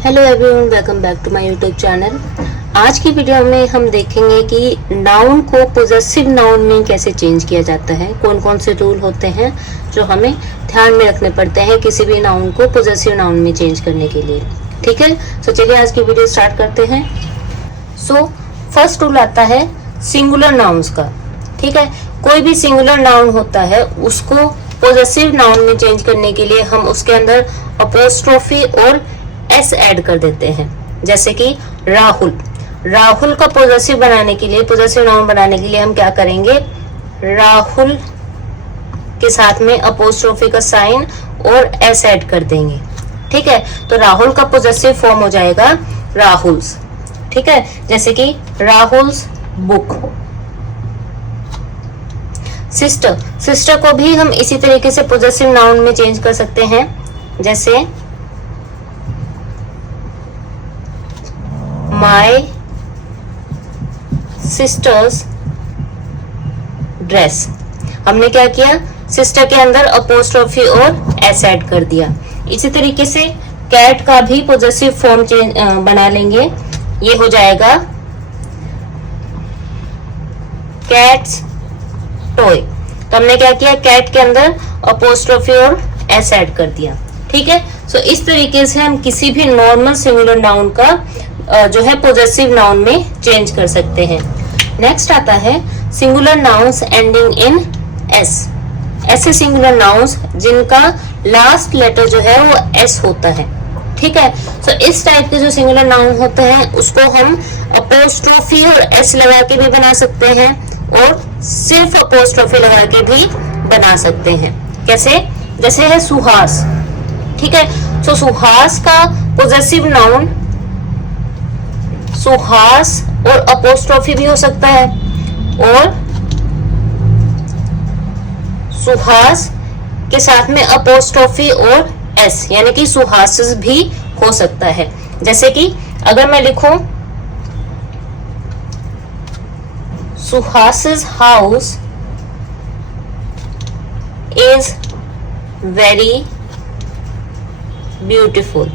Hello everyone, welcome back to my YouTube channel. आज की video में हम देखेंगे कि नाउन को पोजेसिव नाउन में कैसे चेंज किया जाता है, कौन कौन से रूल होते हैं जो हमें ध्यान में रखने पड़ते हैं किसी भी नाउन को पोजेसिव नाउन में चेंज करने के लिए। ठीक है, तो चलिए आज की वीडियो स्टार्ट करते हैं। फर्स्ट रूल आता है सिंगुलर नाउन्स का। ठीक है, कोई भी सिंगुलर नाउन होता है उसको पोजेसिव नाउन में चेंज करने के लिए हम उसके अंदर अपोस्ट्रोफी और एस ऐड कर देते हैं। जैसे कि राहुल, राहुल का पोजेसिव बनाने के लिए, पोजेसिव नाउन बनाने के लिए हम क्या करेंगे, राहुल के साथ में अपोस्ट्रोफी का साइन और एस ऐड कर देंगे। ठीक है, तो राहुल का पोजेसिव फॉर्म हो जाएगा राहुल्स। ठीक है, जैसे कि राहुल्स बुक। सिस्टर, सिस्टर को भी हम इसी तरीके से पोजेसिव नाउन में चेंज कर सकते हैं। जैसे माय सिस्टर्स ड्रेस। हमने क्या किया, सिस्टर के अंदर अपोस्ट्रोफी और एस ऐड कर दिया। इसी तरीके से कैट का भी पोजेसिव फॉर्म बना लेंगे। ये हो जाएगा कैट्स टॉय। तो हमने क्या किया, कैट के अंदर अपोस्ट्रोफी और एस ऐड कर दिया। ठीक है, सो इस तरीके से हम किसी भी नॉर्मल सिंगुलर नाउन का जो है पोजेसिव नाउन में चेंज कर सकते हैं। नेक्स्ट आता है singular nouns ending in S. ऐसे सिंगुलर नाउन्स जिनका लास्ट लेटर जो है वो एस होता है। ठीक है, सो इस टाइप के जो सिंगुलर नाउन होते हैं उसको हम अपोस्ट्रोफी और एस लगा के भी बना सकते हैं और सिर्फ अपोस्ट्रोफी लगा के भी बना सकते हैं। कैसे, जैसे है सुहास। ठीक है, सो सुहास का पोजेसिव नाउन सुहास और अपोस्ट्रोफी भी हो सकता है और सुहास के साथ में अपोस्ट्रोफी और एस यानी कि सुहासिस भी हो सकता है। जैसे कि अगर मैं लिखूं Suhas's house is very beautiful.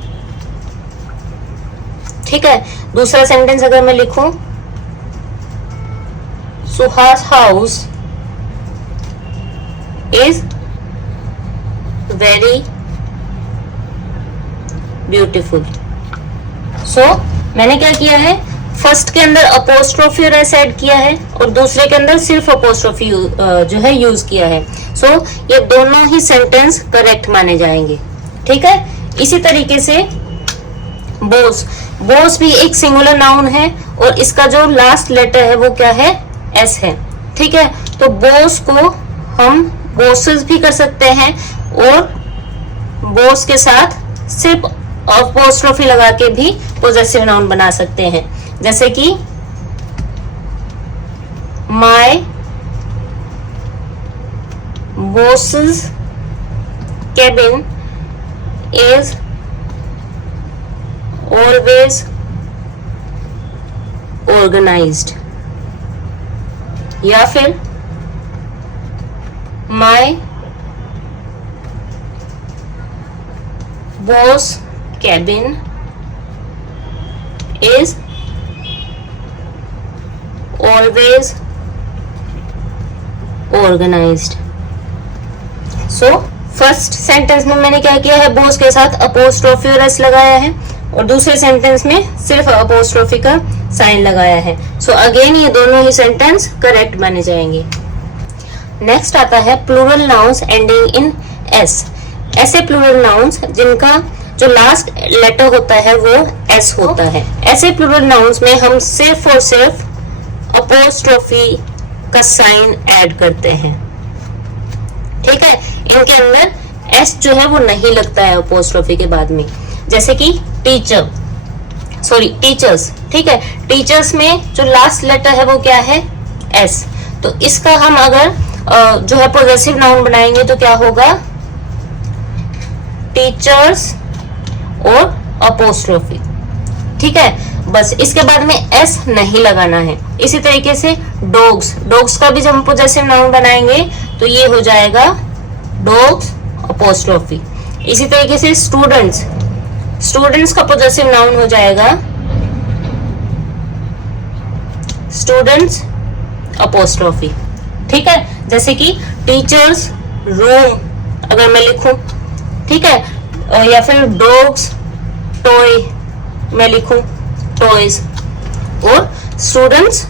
ठीक है, दूसरा सेंटेंस अगर मैं लिखूं Suhas house is very beautiful. So मैंने क्या किया है, फर्स्ट के अंदर अपोस्ट्रोफी और एस ऐड किया है और दूसरे के अंदर सिर्फ अपोस्ट्रोफी जो है यूज किया है। सो ये दोनों ही सेंटेंस करेक्ट माने जाएंगे। ठीक है, इसी तरीके से बोस, बोस भी एक सिंगुलर नाउन है और इसका जो लास्ट लेटर है वो क्या है, एस है। ठीक है, तो बोस को हम बोसेस भी कर सकते हैं और बोस के साथ सिर्फ अपोस्ट्रोफी लगा के भी पोजेसिव नाउन बना सकते हैं। जैसे कि my bosses cabin is always organized। या फिर my boss cabin is always organized। So first sentence में मैंने क्या किया है, बॉस के साथ अपोस्ट्रोफी और एस लगाया है और दूसरे सेंटेंस में सिर्फ अपोस्ट्रोफी का साइन लगाया है। सो अगेन ये दोनों ही सेंटेंस करेक्ट बने जाएंगे। नेक्स्ट आता है plural nouns ending in S. ऐसे प्लूरल नाउन्स जिनका जो लास्ट लेटर होता है वो एस होता है। ऐसे प्लूरल नाउन्स में हम सिर्फ और सिर्फ अपोस्ट्रोफी का साइन ऐड करते हैं। ठीक है, इनके अंदर एस जो है वो नहीं लगता है अपोस्ट्रोफी के बाद में। जैसे कि टीचर, सॉरी टीचर्स। ठीक है, टीचर्स में जो लास्ट लेटर है वो क्या है, एस। तो इसका हम अगर जो है पोजेसिव नाउन बनाएंगे तो क्या होगा, टीचर्स और अपोस्ट्रोफी। ठीक है, बस इसके बाद में एस नहीं लगाना है। इसी तरीके से डॉग्स, डॉग्स का भी जब हम पोजेसिव नाउन बनाएंगे तो ये हो जाएगा डॉग्स अपोस्ट्रोफी। इसी तरीके से स्टूडेंट्स, स्टूडेंट्स का पोजेसिव नाउन हो जाएगा स्टूडेंट्स अपोस्ट्रोफी। ठीक है, जैसे कि टीचर्स रूम अगर मैं लिखूं, ठीक है, या फिर डॉग्स टॉय मैं लिखूं टॉयज, और स्टूडेंट्स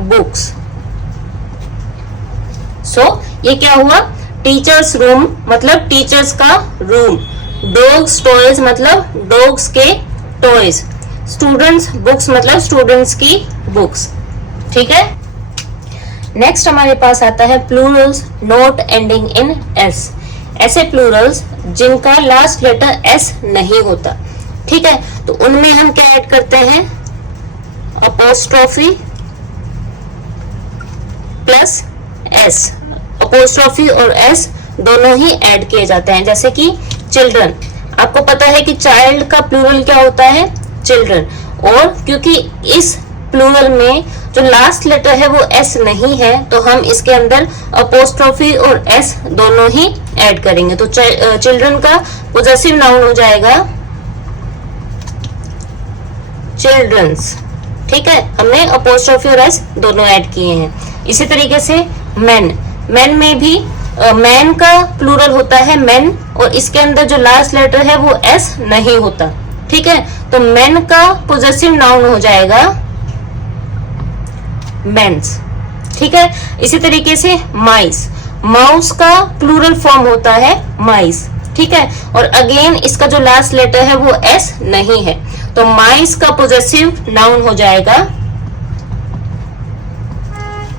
बुक्स। सो ये क्या हुआ, टीचर्स रूम मतलब टीचर्स का रूम, डॉग्स टॉयज मतलब डॉग्स के टॉयज, स्टूडेंट्स बुक्स मतलब स्टूडेंट्स की बुक्स। ठीक है, नेक्स्ट हमारे पास आता है Plurals not ending in S. ऐसे प्लूरल्स जिनका लास्ट लेटर एस नहीं होता। ठीक है, तो उनमें हम क्या ऐड करते हैं, अपोस्ट्रोफी प्लस एस। अपोस्ट्रोफी और एस दोनों ही ऐड किए जाते हैं। जैसे कि चिल्ड्रन, आपको पता है कि चाइल्ड का प्लूरल क्या होता है, चिल्ड्रन, और क्योंकि इस प्लूरल में जो लास्ट लेटर है वो एस नहीं है, तो हम इसके अंदर अपोस्ट्रोफी और एस दोनों ही ऐड करेंगे। तो चिल्ड्रन का पोजेसिव नाउन हो जाएगा चिल्ड्रंस। ठीक है, हमने अपोस्ट्रोफी और एस दोनों ऐड किए हैं। इसी तरीके से मैन, मैन में भी मैन का प्लूरल होता है मैन, और इसके अंदर जो लास्ट लेटर है वो एस नहीं होता। ठीक है, तो मैन का पोजेसिव नाउन हो जाएगा मेंस। ठीक है, इसी तरीके से माइस, माउस का प्लूरल फॉर्म होता है माइस। ठीक है, और अगेन इसका जो लास्ट लेटर है वो एस नहीं है, तो माइस का पोजेसिव नाउन हो जाएगा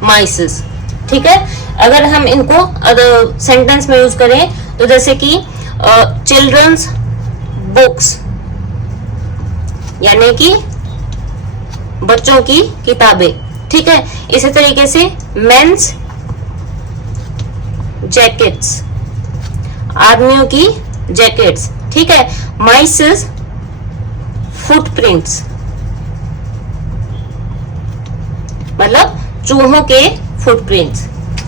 माइसेस। ठीक है, अगर हम इनको अदर सेंटेंस में यूज करें तो जैसे कि चिल्ड्रंस बुक्स यानी कि बच्चों की किताबें। ठीक है, इसी तरीके से मेंस जैकेट्स, आदमियों की जैकेट्स। ठीक है, माइसेस फुटप्रिंट्स मतलब चूहों के फुटप्रिंट्स।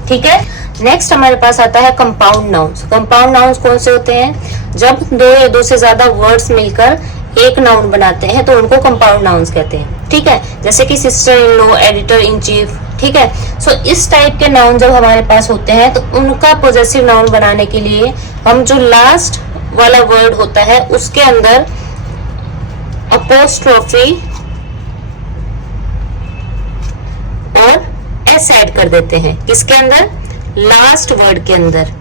ठीक है, नेक्स्ट हमारे पास आता है कंपाउंड नाउन्स। कंपाउंड नाउन्स कौन से होते हैं, जब दो या दो से ज्यादा वर्ड्स मिलकर एक नाउन बनाते हैं तो उनको कंपाउंड नाउन्स कहते हैं। ठीक है, जैसे कि sister in law, editor in chief. ठीक है, सो इस टाइप के नाउन जब हमारे पास होते हैं तो उनका पोजेसिव नाउन बनाने के लिए हम जो लास्ट वाला वर्ड होता है उसके अंदर अपोस्ट्रोफी और एस ऐड कर देते हैं। किसके अंदर, लास्ट वर्ड के अंदर।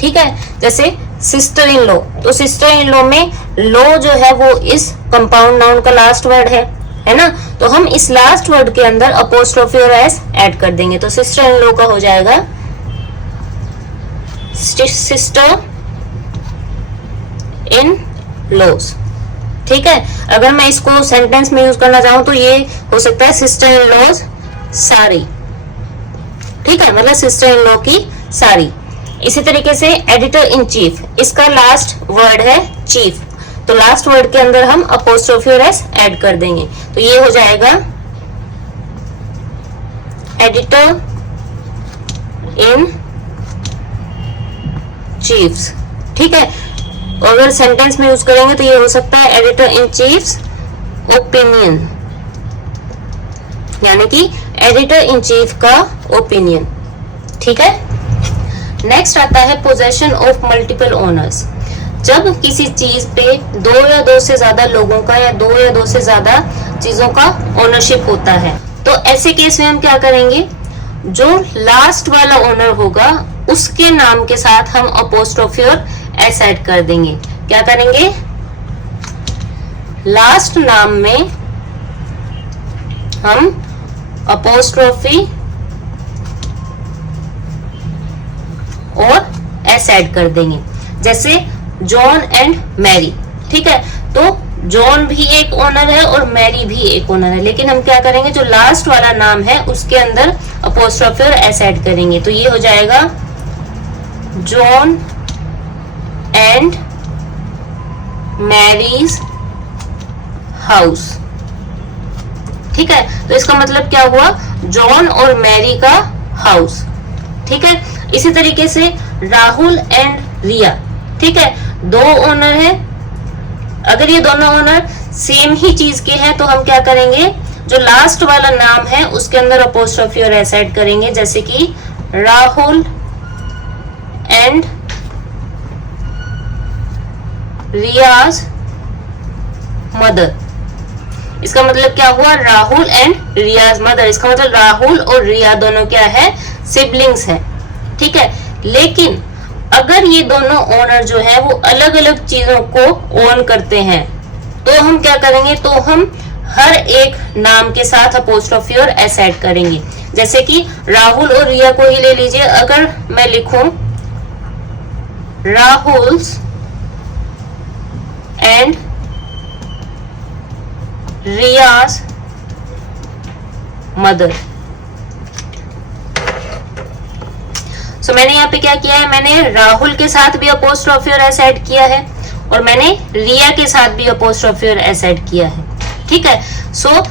ठीक है, जैसे सिस्टर इन लॉ, तो सिस्टर इन लॉ में लॉ जो है वो इस कंपाउंड नाउन का लास्ट वर्ड है ना, तो हम इस लास्ट वर्ड के अंदर अपोस्ट्रोफी और एस ऐड कर देंगे। तो सिस्टर इन लॉ का हो जाएगा सिस्टर इन लॉज। ठीक है, अगर मैं इसको सेंटेंस में यूज करना चाहूं तो ये हो सकता है सिस्टर इन लॉज सारी। ठीक है, मतलब सिस्टर इन लॉ की सारी। इसी तरीके से एडिटर इन चीफ, इसका लास्ट वर्ड है चीफ, तो लास्ट वर्ड के अंदर हम अपोस्ट्रोफी और एस ऐड कर देंगे। तो ये हो जाएगा एडिटर इन चीफ्स। ठीक है, और अगर सेंटेंस में यूज करेंगे तो ये हो सकता है एडिटर इन चीफ्स ओपिनियन, यानी कि एडिटर इन चीफ का ओपिनियन। ठीक है, नेक्स्ट आता है पोजेशन ऑफ मल्टीपल ओनर्स। जब किसी चीज पे दो या दो से ज्यादा लोगों का या दो या दो से ज्यादा चीजों का ओनरशिप होता है, तो ऐसे केस में हम क्या करेंगे, जो लास्ट वाला ओनर होगा उसके नाम के साथ हम अपोस्ट्रोफी और एस ऐड कर देंगे। क्या करेंगे, लास्ट नाम में हम अपोस्ट्रोफी और एस ऐड कर देंगे। जैसे जॉन एंड मैरी। ठीक है, तो जॉन भी एक ओनर है और मैरी भी एक ओनर है, लेकिन हम क्या करेंगे, जो लास्ट वाला नाम है उसके अंदर अपोस्ट्रोफी और एस ऐड करेंगे। तो ये हो जाएगा जॉन एंड मैरीज हाउस। ठीक है, तो इसका मतलब क्या हुआ, जॉन और मैरी का हाउस। ठीक है, इसी तरीके से राहुल एंड रिया। ठीक है, दो ओनर है, अगर ये दोनों ओनर सेम ही चीज के हैं तो हम क्या करेंगे, जो लास्ट वाला नाम है उसके अंदर अपोस्ट्रोफी और एस ऐड करेंगे, जैसे कि राहुल एंड रियाज मदर। इसका मतलब क्या हुआ, राहुल एंड रियाज मदर। इसका मतलब राहुल और रिया दोनों क्या है, सिबलिंग्स है। ठीक है, लेकिन अगर ये दोनों ओनर जो है वो अलग अलग चीजों को ओन करते हैं तो हम क्या करेंगे, तो हम हर एक नाम के साथ अपोस्ट्रोफी और एस ऐड करेंगे। जैसे कि राहुल और रिया को ही ले लीजिए, अगर मैं लिखूं राहुल्स एंड रियाज मदर। सो मैंने यहाँ पे क्या किया है, मैंने राहुल के साथ भी अपोस्ट्रोफी और एस ऐड किया है और मैंने रिया के साथ भी अपोस्ट्रोफी और एस ऐड किया है। ठीक है, सो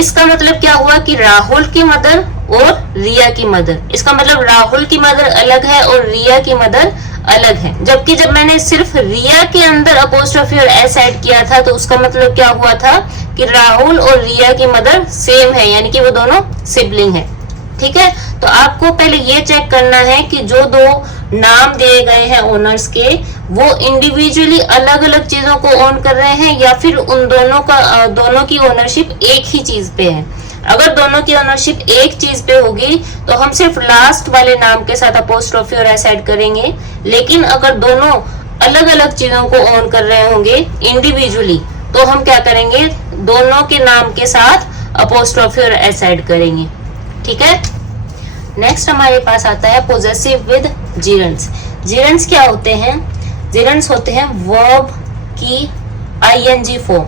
इसका मतलब क्या हुआ कि राहुल की मदर और रिया की मदर, इसका मतलब राहुल की मदर अलग है और रिया की मदर अलग है। जबकि जब मैंने सिर्फ रिया के अंदर अपोस्ट्रोफी और एस ऐड किया था तो उसका मतलब क्या हुआ था कि राहुल और रिया की मदर सेम है, यानी कि वो दोनों सिबलिंग है। ठीक है, तो आपको पहले ये चेक करना है कि जो दो नाम दिए गए हैं ओनर्स के, वो इंडिविजुअली अलग अलग चीजों को ओन कर रहे हैं या फिर उन दोनों की ओनरशिप एक ही चीज पे है। अगर दोनों की ओनरशिप एक चीज पे होगी तो हम सिर्फ लास्ट वाले नाम के साथ अपोस्ट्रोफी और एस ऐड करेंगे, लेकिन अगर दोनों अलग अलग चीजों को ओन कर रहे होंगे इंडिविजुअली तो हम क्या करेंगे, दोनों के नाम के साथ अपोस्ट्रोफी और एस ऐड करेंगे। ठीक है, नेक्स्ट हमारे पास आता है पोजेसिव विद जिरंड्स। जिरंड्स क्या होते हैं, जिरंड्स होते हैं वर्ब की आईएनजी फॉर्म।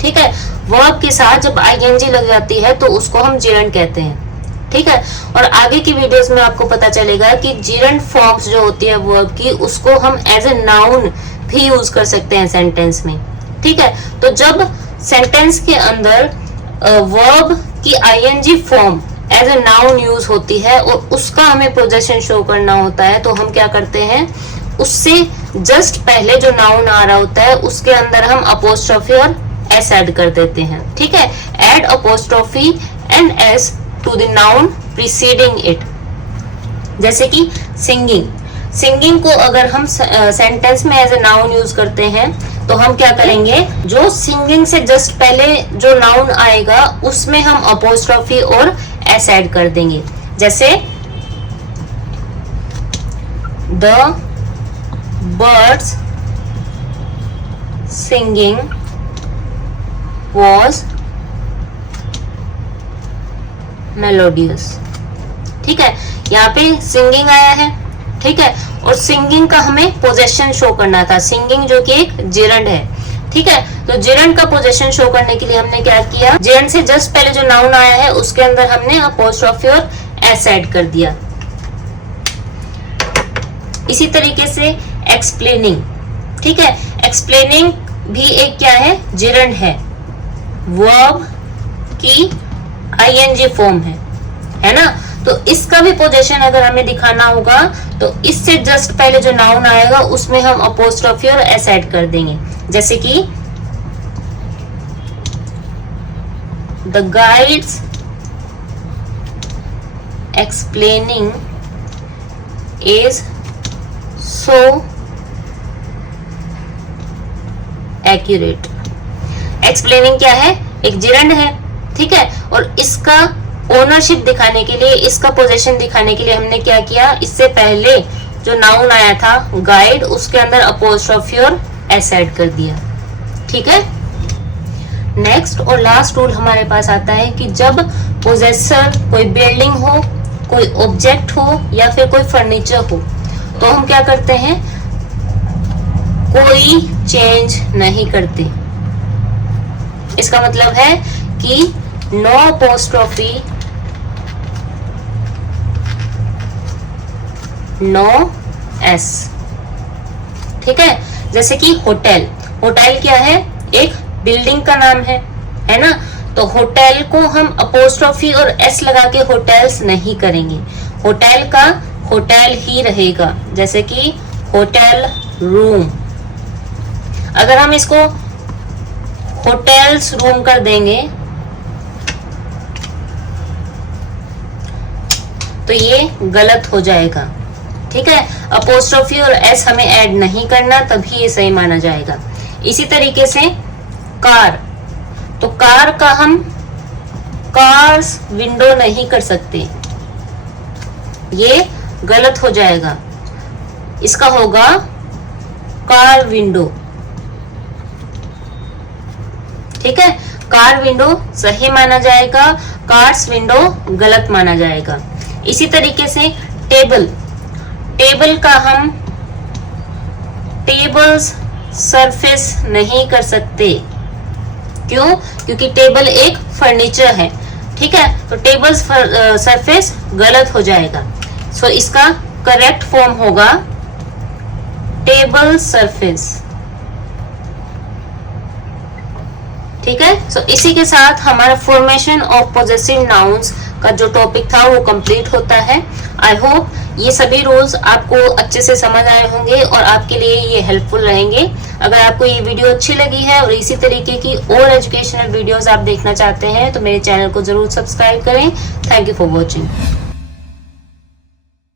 ठीक है, वर्ब के साथ जब आईएनजी लग जाती है तो उसको हम जिरंड कहते हैं। ठीक है, और आगे की वीडियोस में आपको पता चलेगा कि जिरंड फॉर्म्स जो होती है वर्ब की, उसको हम एज ए नाउन भी यूज कर सकते हैं सेंटेंस में। ठीक है, तो जब सेंटेंस के अंदर वर्ब की ING form as a noun use होती है और उसका हमें पोजेशन शो करना होता है तो हम क्या करते हैं, उससे जस्ट पहले जो नाउन आ रहा होता है उसके अंदर हम अपोस्ट्रोफी और एस ऐड कर देते हैं। ठीक है, add apostrophe and S to the noun preceding it. जैसे कि सिंगिंग, सिंगिंग को अगर हम सेंटेंस में एज ए नाउन यूज करते हैं तो हम क्या करेंगे, जो सिंगिंग से जस्ट पहले जो नाउन आएगा उसमें हम अपोस्ट्रोफी और एस ऐड कर देंगे। जैसे the birds singing was melodious. ठीक है, यहाँ पे सिंगिंग आया है। ठीक है, और सिंगिंग का हमें पोजेशन शो करना था, सिंगिंग जो कि एक जिरंड है। ठीक है, तो जिरंड का पोजेशन शो करने के लिए हमने क्या किया, जिरंड से जस्ट पहले जो नाउन आया है उसके अंदर हमने अपोस्ट्रोफी और एस ऐड कर दिया। इसी तरीके से एक्सप्लेनिंग। ठीक है, एक्सप्लेनिंग भी एक क्या है, जिरंड है, वर्ब की आईएनजी फॉर्म है ना। तो इसका भी पोजीशन अगर हमें दिखाना होगा तो इससे जस्ट पहले जो नाउन आएगा उसमें हम अपोस्ट्रोफी और एस ऐड कर देंगे। जैसे कि the guides explaining is so accurate. Explaining क्या है, एक जिरंड है। ठीक है, और इसका ओनरशिप दिखाने के लिए, इसका पोजीशन दिखाने के लिए हमने क्या किया, इससे पहले जो नाउन आया था गाइड, उसके अंदर अपोस्ट्रोफी और एस ऐड कर दिया। ठीक है, नेक्स्ट और लास्ट रूल हमारे पास आता है कि जब पोजेसर कोई बिल्डिंग हो, कोई ऑब्जेक्ट हो या फिर कोई फर्नीचर हो तो हम क्या करते हैं, कोई चेंज नहीं करते। इसका मतलब है कि नो अपोस्ट्रोफी, नो एस। ठीक है, जैसे कि होटल, होटल क्या है, एक बिल्डिंग का नाम है ना। तो होटल को हम अपोस्ट्रोफी और एस लगा के होटल्स नहीं करेंगे, होटल का होटल ही रहेगा। जैसे कि होटल रूम। अगर हम इसको होटल्स रूम कर देंगे तो ये गलत हो जाएगा। ठीक है, अपोस्ट्रोफी और एस हमें ऐड नहीं करना, तभी ये सही माना जाएगा। इसी तरीके से कार, तो कार का हम कार्स विंडो नहीं कर सकते, ये गलत हो जाएगा। इसका होगा कार विंडो। ठीक है, कार विंडो सही माना जाएगा, कार्स विंडो गलत माना जाएगा। इसी तरीके से टेबल, टेबल का हम टेबल्स सरफेस नहीं कर सकते। क्यों? क्योंकि टेबल एक फर्नीचर है। ठीक है, तो टेबल सरफेस गलत हो जाएगा। सो इसका करेक्ट फॉर्म होगा टेबल सरफेस। ठीक है, सो इसी के साथ हमारा फॉर्मेशन ऑफ पॉजेसिव नाउन्स का जो टॉपिक था वो कंप्लीट होता है। आई होप ये सभी रूल्स आपको अच्छे से समझ आए होंगे और आपके लिए ये हेल्पफुल रहेंगे। अगर आपको ये वीडियो अच्छी लगी है और इसी तरीके की और एजुकेशनल वीडियोस आप देखना चाहते हैं तो मेरे चैनल को जरूर सब्सक्राइब करें। Thank you for watching.